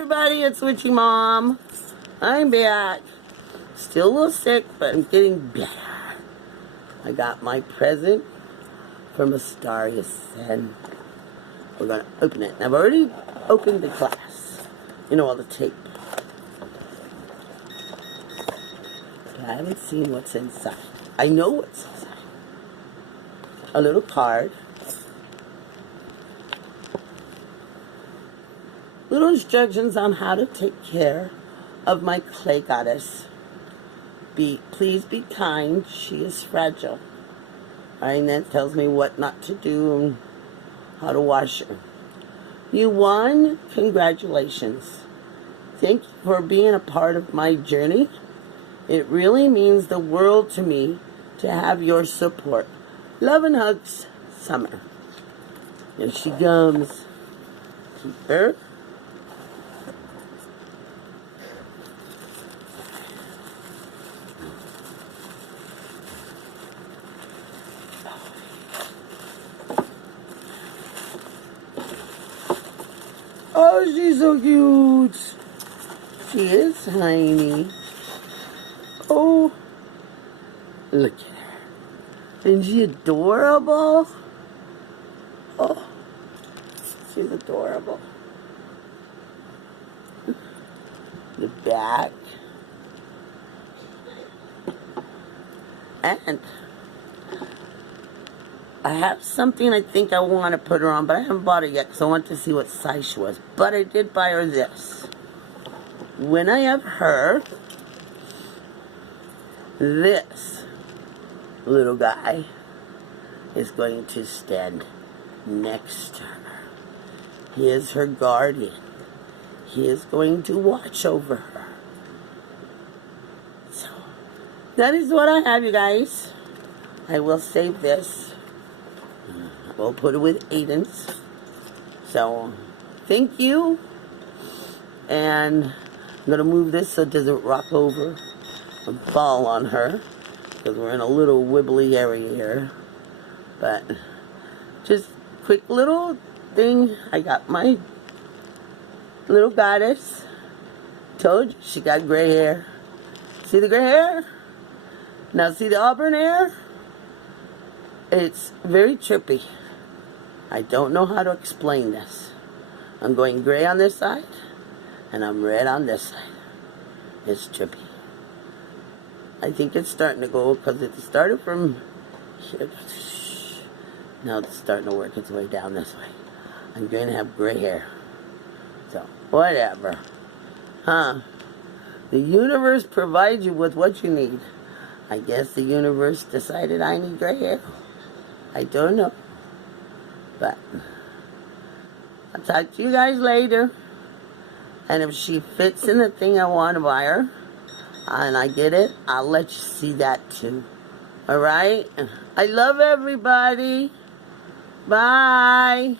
Everybody, it's Witchy Mom. I'm back. Still a little sick, but I'm getting better. I got my present from Astarius, and we're going to open it. And I've already opened the glass. You know, all the tape. But I haven't seen what's inside. I know what's inside. A little card. Little instructions on how to take care of my clay goddess. Please be kind. She is fragile. And that tells me what not to do and how to wash her. You won. Congratulations. Thank you for being a part of my journey. It really means the world to me to have your support. Love and hugs, Summer. Here she comes. Keep her. Oh, she's so cute. She is tiny. Oh, look at her. Isn't she adorable? Oh, she's adorable. The back. And I have something I think I want to put her on, but I haven't bought it yet because I want to see what size she was. But I did buy her this. When I have her, this little guy is going to stand next to her. He is her guardian. He is going to watch over her. So, that is what I have, you guys. I will save this. We'll put it with Aiden's. So, thank you. And I'm going to move this so it doesn't rock over and fall on her. Because we're in a little wibbly area here. But, just quick little thing. I got my little goddess. Told you she got gray hair. See the gray hair? Now see the auburn hair? It's very trippy. I don't know how to explain this. I'm going gray on this side, and I'm red on this side. It's trippy. I think it's starting to go, because it started from here. Now it's starting to work its way down this way. I'm going to have gray hair. So, whatever. Huh? The universe provides you with what you need. I guess the universe decided I need gray hair. I don't know. But I'll talk to you guys later. And if she fits in the thing I want to buy her, and I get it, I'll let you see that too. Alright? I love everybody. Bye.